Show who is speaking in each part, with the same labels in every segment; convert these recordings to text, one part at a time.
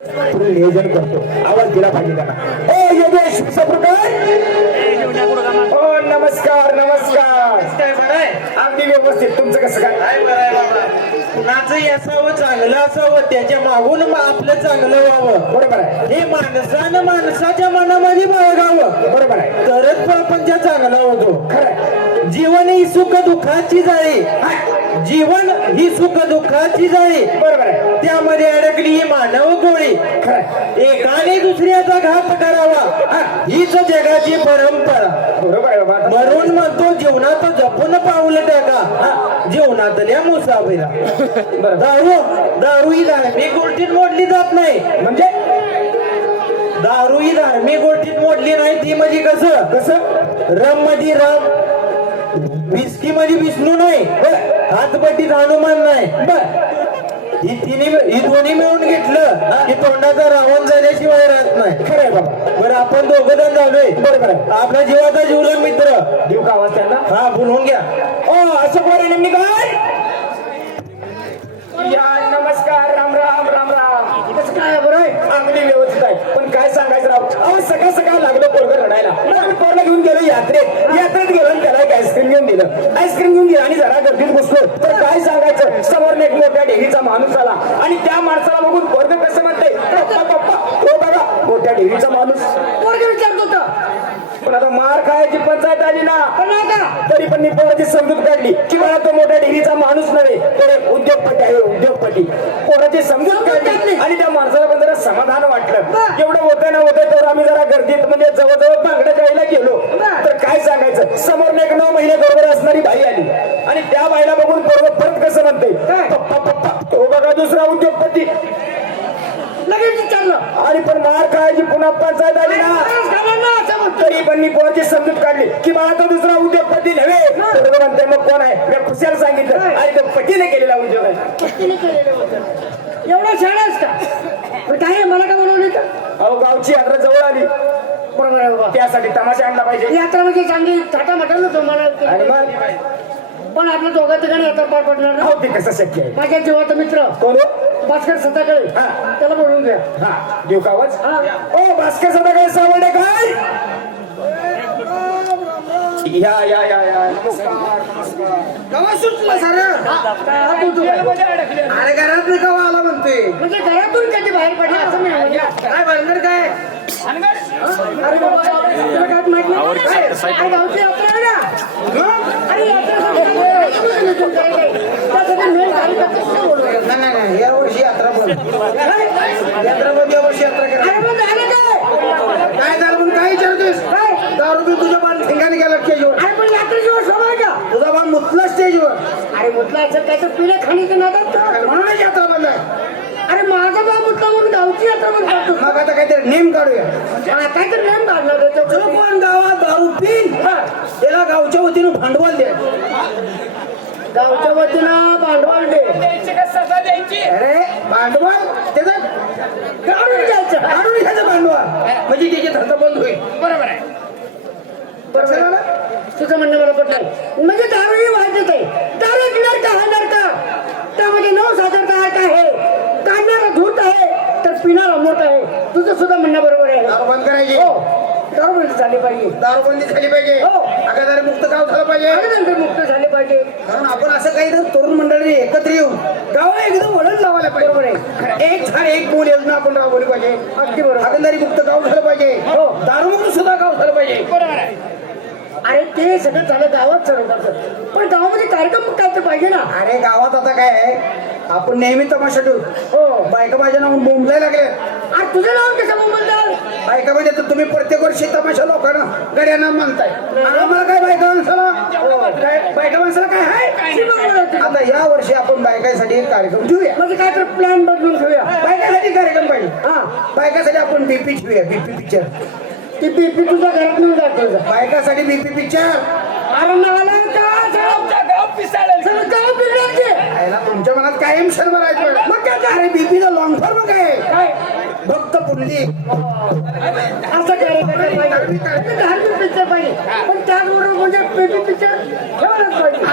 Speaker 1: पुढे नियोजन करतो आवाज दिला पाहिजे त्यांना. ओ योगेश सप्रकार नमस्कार नमस्कार. अगदी व्यवस्थित तुमचं कसं काय?
Speaker 2: असावं चांगलं असावं त्याच्या मागून मग आपलं चांगलं व्हावं.
Speaker 1: बरोबर आहे.
Speaker 2: हे माणसानं माणसाच्या मनामध्ये बाळगावं.
Speaker 1: बरोबर आहे.
Speaker 2: तरच प्रपंच चांगला होतो.
Speaker 1: खरं
Speaker 2: जीवन ही सुख दुःखाची जाळी. जीवन ही सुख दुःखाची जाळी.
Speaker 1: बरोबर आहे.
Speaker 2: त्यामध्ये अडकली ही मानव गोळी. एकाने दुसऱ्याचा घात करावा. हा, हीच जगाची परंपरा.
Speaker 1: बरोबर आहे बाबा
Speaker 2: म्हणून म्हणतो जीवनात जपून पाऊल टाका. जीवनातल्या मुसाफिरा. दारू दारू ही धार्मिक गोष्टीत मोडली जात नाही.
Speaker 1: म्हणजे?
Speaker 2: दारू ही धार्मिक गोष्टीत मोडली नाही ती म्हणजे कसं?
Speaker 1: कसं?
Speaker 2: रममध्ये राम बिस्की मध्ये विष्णू नाही हातपट्टीत हनुमान नाही.
Speaker 1: बर.
Speaker 2: ही तिन्ही ही दोन्ही मिळून घेतलं की तोंडाचा रावण झाल्याशिवाय राहत नाही.
Speaker 1: खरं आहे बाबा.
Speaker 2: बरं आपण दोघं जण झालोय
Speaker 1: बरोबर आहे.
Speaker 2: आपला जीवाचा जीवलग मित्र.
Speaker 1: देऊ का आवाज त्यांना?
Speaker 2: हा बोलवून घ्या.
Speaker 1: ओ असं कोणी नेमकी काय? या नमस्कार राम राम राम राम. कसं काय बरं आहे? अगदी व्यवस्थित आहे. पण काय सांगायचं राव? अहो सकाळ सकाळ लागलो पोरग आम्ही पोरला घेऊन गेलो यात्रेत. यात्रेत गेलो आणि त्याला एक आईस्क्रीम घेऊन दिलं. आईस्क्रीम घेऊन दिलं आणि जरा गर्दीत बसलो. तर काय सांगायचं? समोर एक मोठ्या डेरीचा माणूस आला. आणि त्या माणसाला बघून पोरग कसं म्हणते पप्पा पप्पा. हो तो बघा मोठ्या डेरीचा माणूस. पोरग विचारत होता. पण आता मार खायची पंचायत आली ना. पण आता तरी पण मी पोराची समजूत काढली. की मला तो मोठ्या डेअरीचा माणूस नव्हे तो एक उद्योगपती आहे उद्योगपती. पोराची समजूत काढली. आणि त्या माणसाला पण जरा समाधान वाटलं. एवढं होतं ना होतं तर आम्ही जरा गर्दीत म्हणजे जवळजवळ बांगड्या जायला गेलो. तर काय सांगायचं? समोर एक नऊ महिने बरोबर असणारी बाई आली. आणि त्या बाईला बघून पोरग परत कसं म्हणते पप्पा पप्पा तो बघा दुसरा उद्योगपती. लगेच विचारलं. आणि पण मार खायची पुन्हा पंचायत आली ना. तरी पण मी पोराची समजूत काढली. की मला तो दुसरा उद्योगपती नव्हे म्हणते मग कोण आहे? मी खुशाल सांगितलं. आणि तो पतीने केलेला उद्योग आहे.
Speaker 3: एवढा का? पण काय मला का बोलवलं तर
Speaker 1: अहो गावची यात्रा जवळ आली.
Speaker 3: बरोबर आहे बाबा.
Speaker 1: त्यासाठी तमाशा आणला पाहिजे.
Speaker 3: यात्रा म्हणजे चांगली थाटा म्हटलं ना तुम्हाला पण आपल्या दोघा ठिकाणी यात्रा पार पडणार ना?
Speaker 1: हो ते कसं शक्य आहे?
Speaker 3: माझ्या जीवाचा मित्र.
Speaker 1: कोण हो?
Speaker 3: भास्कर सताकडे
Speaker 1: हा.
Speaker 3: त्याला बोलवून घ्या
Speaker 1: हा. देऊ का आवाज?
Speaker 3: हा.
Speaker 1: ओ भास्कर सदा काय सावडे काय? या या या या. नमस्कार नमस्कार.
Speaker 3: सुटला सर?
Speaker 1: अरे घरात नाही का आला म्हणतोय
Speaker 3: म्हणजे घरातून कधी बाहेर पडले असं मी म्हणलं.
Speaker 1: काय भानगड काय?
Speaker 3: अरे बाबा तुला काय माहीत गावची यात्रा ना अरे यात्रेसाठी काय काय? त्यासाठी मेन कार्यकर्ते बोलवलं.
Speaker 1: नाही नाही नाही या वर्षी यात्रा बंद बंद वर्षी करा
Speaker 3: मग काय
Speaker 1: झालं पण काय विचारतोस? दारू तू तुझ्या बाण ठिकाणी गेला स्टेजवर.
Speaker 3: अरे पण यात्रेची वेळ सोडा का?
Speaker 1: तुझा बाण मुतला स्टेजवर.
Speaker 3: अरे म्हटलं असं काय तर पिढ्या खाण्याचं नादात का?
Speaker 1: म्हणूनच यात्रा बंद आहे.
Speaker 3: अरे माझा बा म्हटलं म्हणून गावची यात्रा करतो
Speaker 1: मग आता काहीतरी नेम काढूया.
Speaker 3: काय तर नेम काढणार
Speaker 1: जो
Speaker 3: तो.
Speaker 1: कोण गावात दारू पिन त्याला गावच्या वतीनं भांडवल द्या
Speaker 3: गावच्या वतीनं भांडवल दे.
Speaker 1: अरे भांडवल? त्याचं
Speaker 3: काढून द्यायचं
Speaker 1: काढून घ्यायचं भांडवल. म्हणजे त्याचे धंदा बंद होईल. बरोबर आहे.
Speaker 3: बरोबर आहे. तुझं म्हणणं मला पटलं म्हणजे दारूही वाजत आहे. दारू पिणार का हाणार का त्यामध्ये नऊ सादरता अर्थ आहे. काढणारा धूत आहे तर पिणारा मोठ आहे. तुझं सुद्धा म्हणणं बरोबर आहे.
Speaker 1: दारू बंद करायची.
Speaker 3: हो. दारू बंद झाली पाहिजे.
Speaker 1: दारूबंदी झाली पाहिजे.
Speaker 3: हो.
Speaker 1: मुक्त गाव झालं पाहिजे.
Speaker 3: नंतर मुक्त झाले पाहिजे.
Speaker 1: कारण आपण असं काही तर तरुण मंडळी एकत्र येऊन गावाला एकदम वळण लावायला
Speaker 3: बरोबर
Speaker 1: पाहिजे एक झाड एक मूल योजना आपण राबवली पाहिजे.
Speaker 3: अगदी बरोबर.
Speaker 1: हागंदारी मुक्त गाव झालं पाहिजे.
Speaker 3: हो.
Speaker 1: दारूमुक्त सुद्धा गाव झालं पाहिजे. बरोबर आहे.
Speaker 3: अरे ते सगळं झालं गावात चालवतात पण गावामध्ये कार्यक्रम काय तर पाहिजे ना.
Speaker 1: अरे गावात आता काय आहे? आपण नेहमी तमाशा ठेवू
Speaker 3: हो.
Speaker 1: बायका माझ्या नाव बोंबलाय लागले
Speaker 3: अरे तुझं नाव कसं
Speaker 1: बायका म्हणजे तर तुम्ही प्रत्येक वर्षी तमाशा लोकांना गड्यांना म्हणताय आम्हाला काय बायका माणसाला? काय बायका माणसाला काय आहे आता या वर्षी आपण बायकांसाठी एक कार्यक्रम ठेवूया
Speaker 3: म्हणजे काय तर प्लॅन बदलून ठेवूया
Speaker 1: बायकासाठी कार्यक्रम पाहिजे.
Speaker 3: हा.
Speaker 1: बायकासाठी आपण बीपी ठेवूया बीपी पिक्चर
Speaker 3: ती पीपी तुझ्या घरात नेऊन दाखवायचं
Speaker 1: बायकासाठी बीपी पिक्चर
Speaker 3: अरे
Speaker 1: तुमच्या मनात कायम शर्म राहायचं. मग काय? अरे बीपीचा लॉंग फॉर्म काय?
Speaker 3: असं कार्यक्रम पाहिजे धार्मिक पिक्चर पाहिजे पण त्याचबरोबर म्हणजे पिक्चर पाहिजे.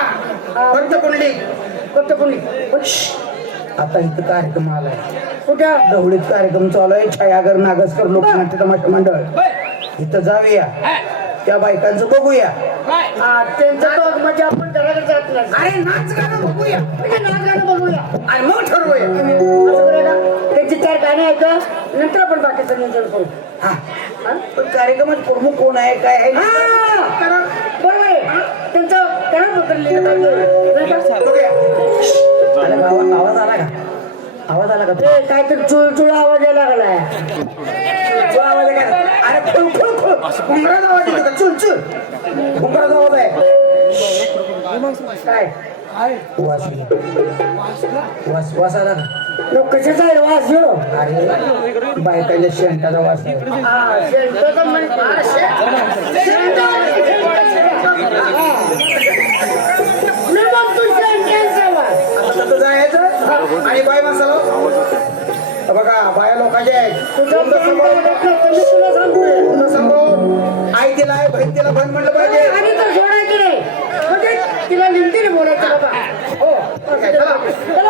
Speaker 3: फक्त
Speaker 4: आता इथं कार्यक्रम आलाय.
Speaker 3: कुठं?
Speaker 4: ढवळीत कार्यक्रम चालू आहे. छायागर नागसकर लोकनाट्य तमाशा मंडळ. इथं जाऊया. त्या बायकांचं बघूया.
Speaker 3: त्यांचं तो म्हणजे आपण घराकडे जात नाही.
Speaker 5: अरे नाच गाणं बघूया.
Speaker 3: म्हणजे नाच गाणं बघूया.
Speaker 5: आणि मग ठरवूया.
Speaker 3: असं करूया का? त्यांची चार गाणे ऐका नंतर आपण बाकीचं नियोजन करू
Speaker 4: हा. पण कार्यक्रमात प्रमुख कोण आहे काय आहे?
Speaker 3: हा, बरोबर आहे. त्यांचं नाही
Speaker 4: आला का? आवाज आवाज आला का? आवाज आला का
Speaker 3: ते काहीतरी चुळचुळ आवाज यायला लागलाय.
Speaker 5: आवाज आहे का? अरे घुंगराचा आवाज येतो का? चुल चुल घुंगराचा आवाज आहे.
Speaker 3: काय?
Speaker 4: वास वास वास आला
Speaker 3: लोक कशाचा आहे वास घेऊ
Speaker 4: अरे बायकाच्या शेंटाचा वास आहे
Speaker 3: हा, हा, हा.
Speaker 5: आणि बाय माणसाला बघा बाया लोकांचे आहेत आई तिला आहे बहीण तिला बहीण म्हणलं पाहिजे
Speaker 3: Yeah.